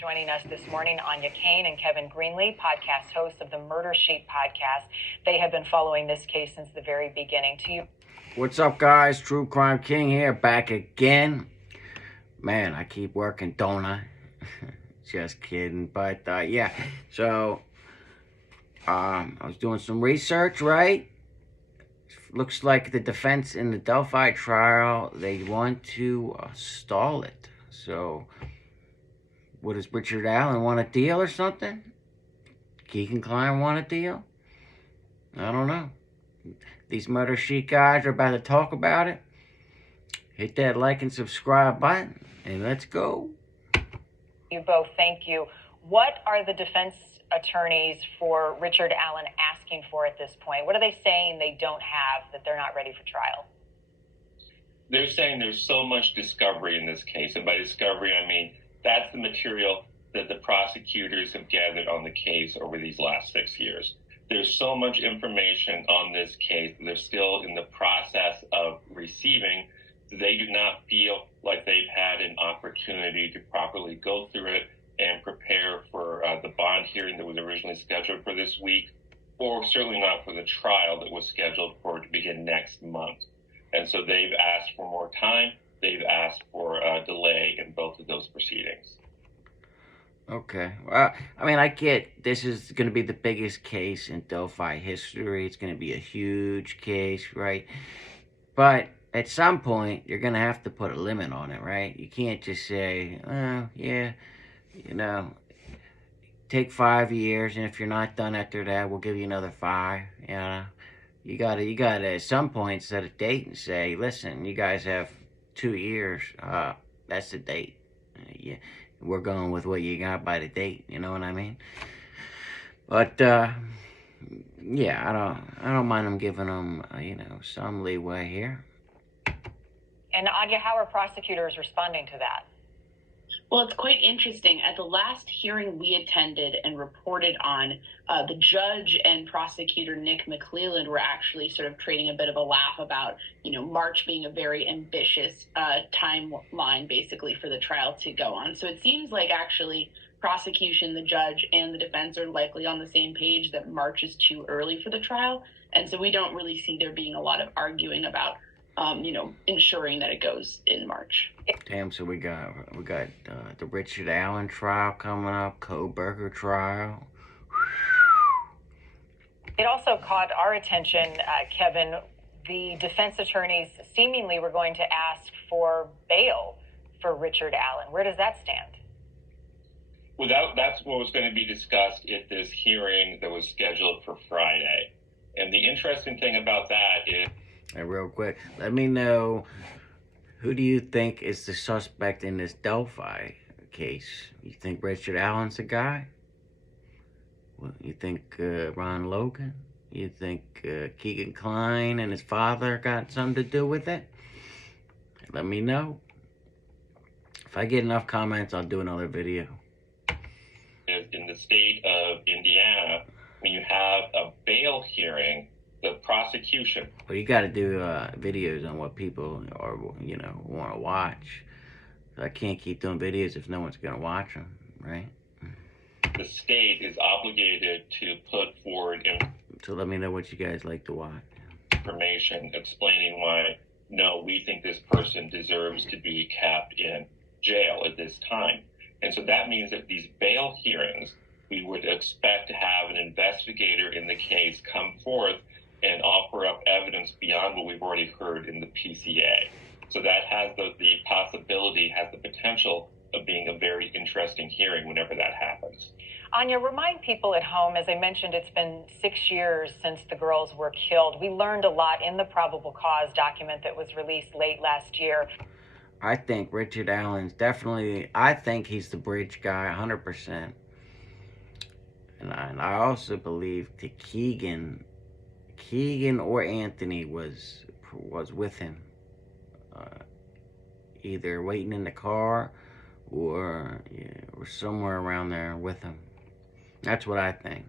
Joining us this morning, Anya Kane and Kevin Greenlee, podcast hosts of the Murder Sheet podcast. They have been following this case since the very beginning. To you. What's up, guys? True Crime King here, back again. Man, I keep working, don't I? Just kidding. But, yeah. So, I was doing some research, right? Looks like the defense in the Delphi trial, they want to stall it. So, what, does Richard Allen want a deal or something? Keegan Kline want a deal? I don't know. These Murder Sheet guys are about to talk about it. Hit that like and subscribe button, and let's go. You both, thank you. What are the defense attorneys for Richard Allen asking for at this point? What are they saying they don't have that they're not ready for trial? They're saying there's so much discovery in this case. And by discovery, I mean that's the material that the prosecutors have gathered on the case over these last 6 years. There's so much information on this case that they're still in the process of receiving. They do not feel like they've had an opportunity to properly go through it and prepare for the bond hearing that was originally scheduled for this week, or certainly not for the trial that was scheduled for to begin next month. And so they've asked for more time. They've asked for a delay in both of those proceedings. Okay. Well, I mean, I get this is going to be the biggest case in Delphi history. It's going to be a huge case, right? But at some point, you're going to have to put a limit on it, right? You can't just say, yeah, take 5 years, and if you're not done after that, we'll give you another 5, You gotta at some point set a date and say, listen, you guys have 2 years. That's the date. Yeah, we're going with what you got by the date. You know what I mean? But yeah, I don't mind them giving them some leeway here. And Anya, how are prosecutors responding to that? Well, it's quite interesting. At the last hearing we attended and reported on, the judge and prosecutor Nick McClelland were actually sort of trading a bit of a laugh about, March being a very ambitious timeline, basically, for the trial to go on. So it seems like actually prosecution, the judge, and the defense are likely on the same page that March is too early for the trial. And so we don't really see there being a lot of arguing about ensuring that it goes in March. Damn, so we got the Richard Allen trial coming up, Kohberger trial. It also caught our attention, Kevin. The defense attorneys seemingly were going to ask for bail for Richard Allen. Where does that stand? Well, that's what was going to be discussed at this hearing that was scheduled for Friday. And the interesting thing about that is... And real quick, let me know, who do you think is the suspect in this Delphi case? You think Richard Allen's the guy? You think Ron Logan? You think Keegan Kline and his father got something to do with it? Let me know. If I get enough comments, I'll do another video. In the state of Indiana, when you have a bail hearing, the prosecution. Well, you got to do videos on what people are, want to watch. I can't keep doing videos if no one's going to watch them, right? The state is obligated to put forward So let me know what you guys like to watch. Information explaining why, no, we think this person deserves to be kept in jail at this time. And so that means that these bail hearings, we would expect to have an investigator in the case come forth and offer up evidence beyond what we've already heard in the PCA. So that has the possibility, has the potential of being a very interesting hearing whenever that happens. Anya, remind people at home, as I mentioned, it's been 6 years since the girls were killed. We learned a lot in the probable cause document that was released late last year. I think Richard Allen's I think he's the bridge guy, 100%. And I also believe that Keegan or Anthony was with him, either waiting in the car or somewhere around there with him. That's what I think.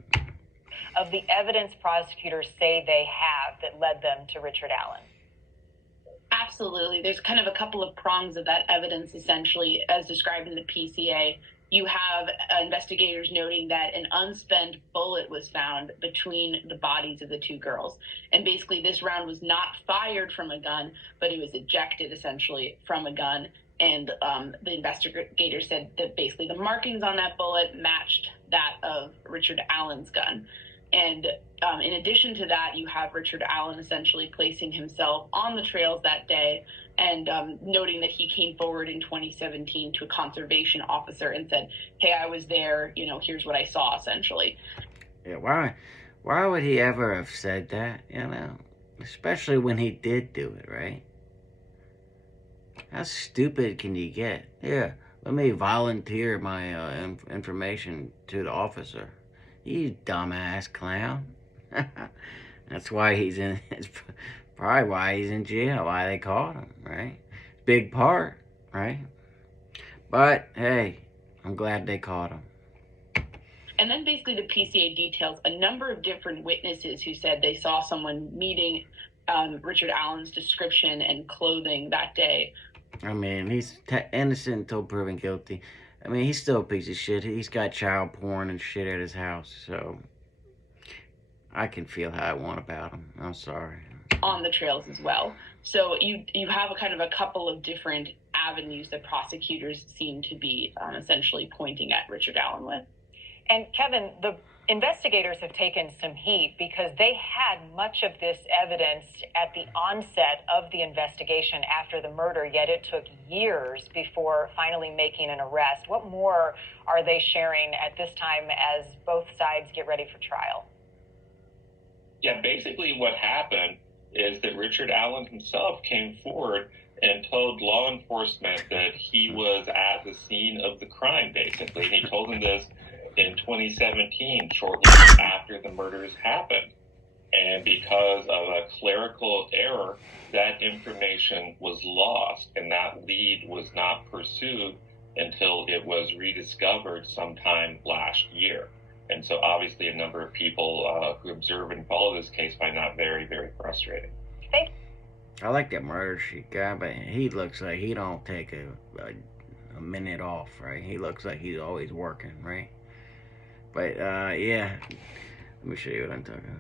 Of the evidence prosecutors say they have that led them to Richard Allen. Absolutely. There's kind of a couple of prongs of that evidence, essentially, as described in the PCA. you have investigators noting that an unspent bullet was found between the bodies of the two girls. And basically, this round was not fired from a gun, but it was ejected essentially from a gun. And the investigators said that basically the markings on that bullet matched that of Richard Allen's gun. And in addition to that, you have Richard Allen essentially placing himself on the trails that day and noting that he came forward in 2017 to a conservation officer and said, hey, I was there, here's what I saw, essentially. Yeah, why would he ever have said that, Especially when he did do it, right? How stupid can you get? Yeah, let me volunteer my information to the officer. You dumbass clown. That's why he's in. It's probably why he's in jail. Why they caught him, right? Big part, right? But hey, I'm glad they caught him. And then basically the PCA details a number of different witnesses who said they saw someone meeting Richard Allen's description and clothing that day. I mean, he's innocent until proven guilty. I mean, he's still a piece of shit. He's got child porn and shit at his house, so I can feel how I want about him. I'm sorry. On the trails as well. So you have a couple of different avenues that prosecutors seem to be essentially pointing at Richard Allen with. And Kevin, the investigators have taken some heat because they had much of this evidence at the onset of the investigation after the murder, yet it took years before finally making an arrest. What more are they sharing at this time as both sides get ready for trial? Yeah, basically what happened is that Richard Allen himself came forward and told law enforcement that he was at the scene of the crime, basically. And he told them this in 2017, shortly after the murders happened. And because of a clerical error, that information was lost, and that lead was not pursued until it was rediscovered sometime last year. And so obviously a number of people who observe and follow this case find that very, very frustrating. I like that murder sheet guy, but he looks like he don't take a minute off, right? He looks like he's always working, right? But, yeah. Let me show you what I'm talking about.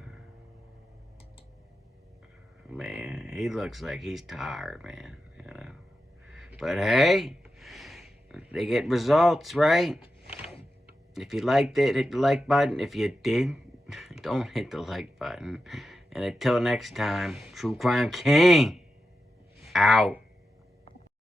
Man, he looks like he's tired, man. But hey, they get results, right? If you liked it, hit the like button. If you did, don't hit the like button. And until next time, True Crime King, out.